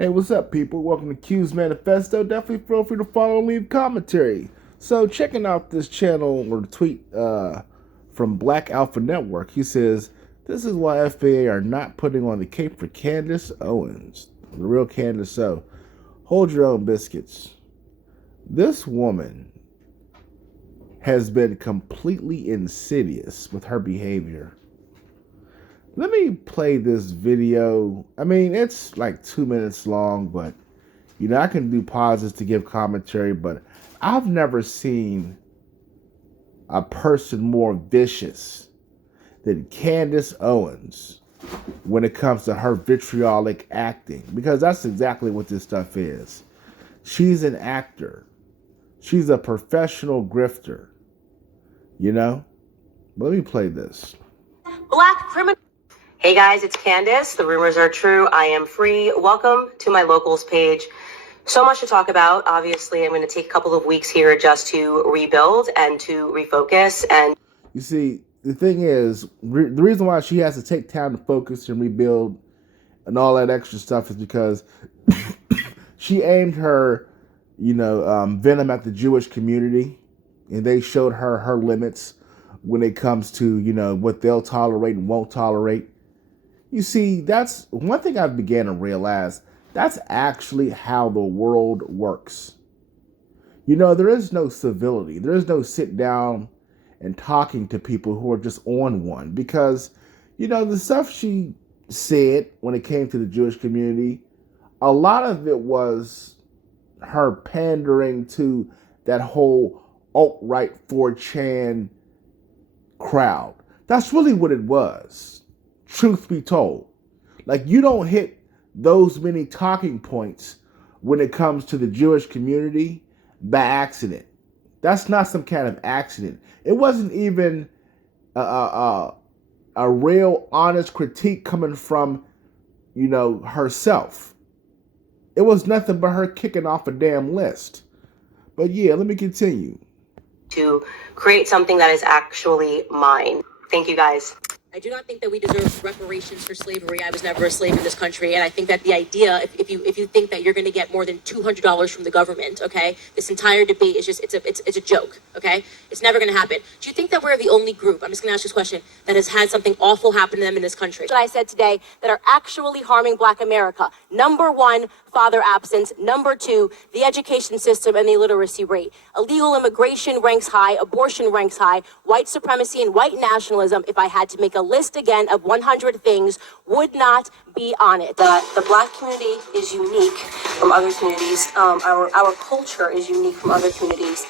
Hey, what's up, people? Welcome to Q's Manifesto. Definitely feel free to follow and leave commentary. So, checking out this channel or tweet from Black Alpha Network, he says, "This is why FAA are not putting on the cape for Candace Owens, the real Candace O. Hold your own biscuits. This woman has been completely insidious with her behavior." Let me play this video. I mean, it's like 2 minutes long, but I can do pauses to give commentary, but I've never seen a person more vicious than Candace Owens when it comes to her vitriolic acting, because that's exactly what this stuff is. She's an actor. She's a professional grifter, Let me play this. Black criminal. Hey guys, it's Candace. The rumors are true. I am free. Welcome to my locals page. So much to talk about. Obviously, I'm going to take a couple of weeks here just to rebuild and to refocus. And you see, the thing is, the reason why she has to take time to focus and rebuild and all that extra stuff is because she aimed her, venom at the Jewish community, and they showed her limits when it comes to, what they'll tolerate and won't tolerate. You see, that's one thing I began to realize. That's actually how the world works. There is no civility. There is no sit down and talking to people who are just on one. Because, the stuff she said when it came to the Jewish community, a lot of it was her pandering to that whole alt-right 4chan crowd. That's really what it was. Truth be told, like, you don't hit those many talking points when it comes to the Jewish community by accident. That's not some kind of accident. It wasn't even a real honest critique coming from, herself. It was nothing but her kicking off a damn list. But yeah, let me continue. To create something that is actually mine. Thank you, guys. I do not think that we deserve reparations for slavery. I was never a slave in this country, and I think that the idea, if you think that you're going to get more than $200 from the government, okay, this entire debate is just it's a joke, okay? It's never going to happen. Do you think that we're the only group? I'm just going to ask this question that has had something awful happen to them in this country that I said today that are actually harming Black America? Number one, father absence. Number two, the education system and the illiteracy rate. Illegal immigration ranks high. Abortion ranks high. White supremacy and white nationalism, if I had to make a list again of 100 things, would not be on it. That the Black community is unique from other communities. Our culture is unique from other communities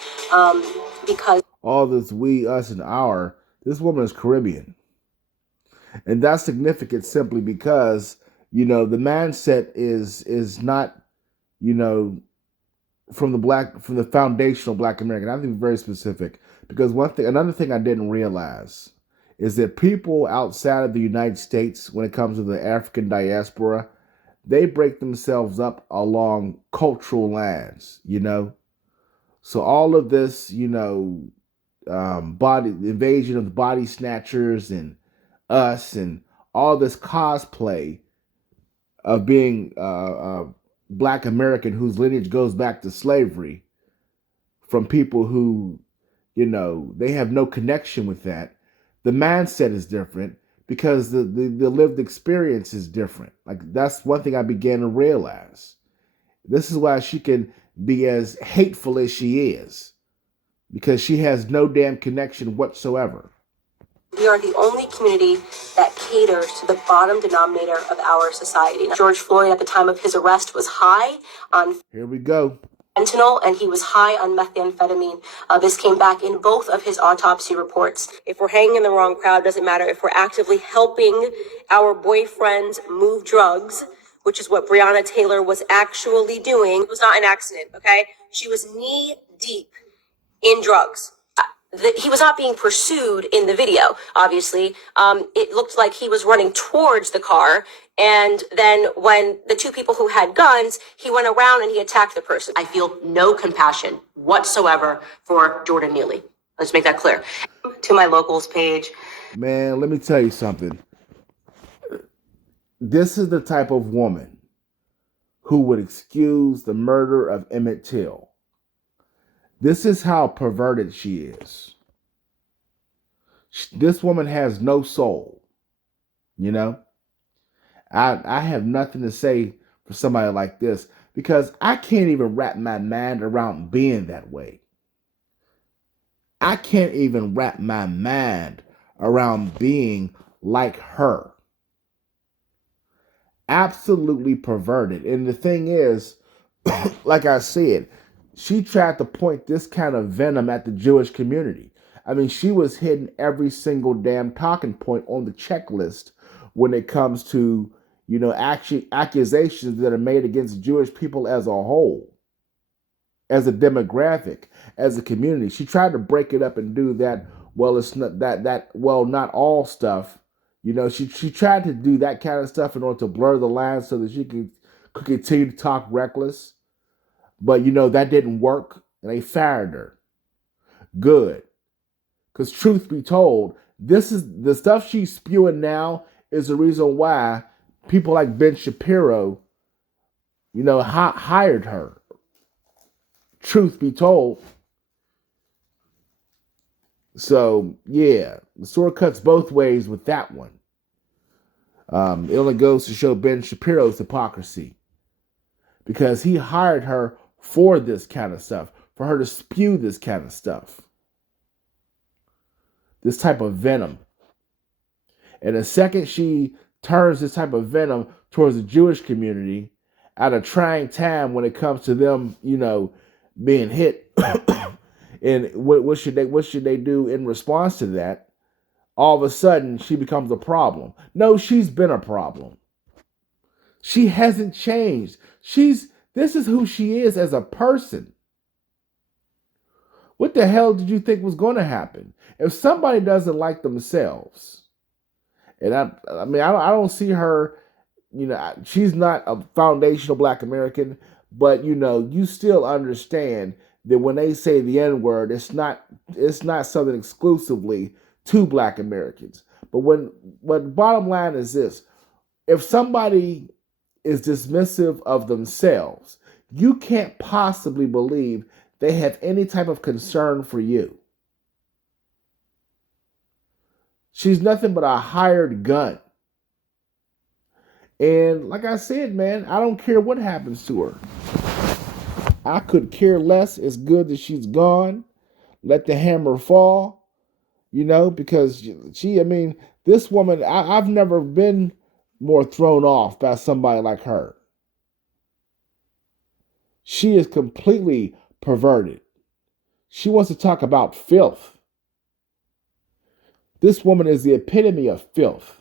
because all this we, us, and our, this woman is Caribbean. And that's significant simply because the mindset is not, from the foundational Black American. I think very specific, because another thing I didn't realize is that people outside of the United States, when it comes to the African diaspora, they break themselves up along cultural lines, So all of this, body invasion of the body snatchers and us and all this cosplay of being a Black American whose lineage goes back to slavery, from people who, they have no connection with that. The mindset is different because the lived experience is different. Like, that's one thing I began to realize. This is why she can be as hateful as she is, because she has no damn connection whatsoever. We are the only community that caters to the bottom denominator of our society. George Floyd, at the time of his arrest, was high on Here we go. fentanyl, and he was high on methamphetamine. This came back in both of his autopsy reports. If we're hanging in the wrong crowd, doesn't matter. If we're actively helping our boyfriends move drugs, which is what Breonna Taylor was actually doing, it was not an accident, okay? She was knee deep in drugs. He was not being pursued in the video, obviously. It looked like he was running towards the car. And then when the two people who had guns, he went around and he attacked the person. I feel no compassion whatsoever for Jordan Neely. Let's make that clear. To my locals page. Man, let me tell you something. This is the type of woman who would excuse the murder of Emmett Till. This is how perverted she is. This woman has no soul. You know, I have nothing to say for somebody like this because I can't even wrap my mind around being that way. I can't even wrap my mind around being like her. Absolutely perverted. And the thing is, like I said, she tried to point this kind of venom at the Jewish community. I mean, she was hitting every single damn talking point on the checklist when it comes to, actually accusations that are made against Jewish people as a whole, as a demographic, as a community. She tried to break it up and do that. Well, it's not not all stuff. She tried to do that kind of stuff in order to blur the lines so that she could continue to talk reckless. But, that didn't work, and they fired her. Good. Because truth be told, this is the stuff she's spewing now is the reason why people like Ben Shapiro, hired her. Truth be told. So, yeah, the sword cuts both ways with that one. It only goes to show Ben Shapiro's hypocrisy. Because he hired her for this kind of stuff, for her to spew this kind of stuff. This type of venom. And the second she turns this type of venom towards the Jewish community at a trying time when it comes to them, being hit, and what should they do in response to that? All of a sudden, she becomes a problem. No, she's been a problem. She hasn't changed. This is who she is as a person. What the hell did you think was going to happen? If somebody doesn't like themselves, and I don't see her, she's not a foundational Black American, but you still understand that when they say the N-word, it's not something exclusively to Black Americans. But the bottom line is this: if somebody is dismissive of themselves, you can't possibly believe they have any type of concern for you. She's nothing but a hired gun. And like I said, man, I don't care what happens to her. I could care less. It's good that she's gone. Let the hammer fall, because this woman, I've never been more thrown off by somebody like her. She is completely perverted. She wants to talk about filth. This woman is the epitome of filth.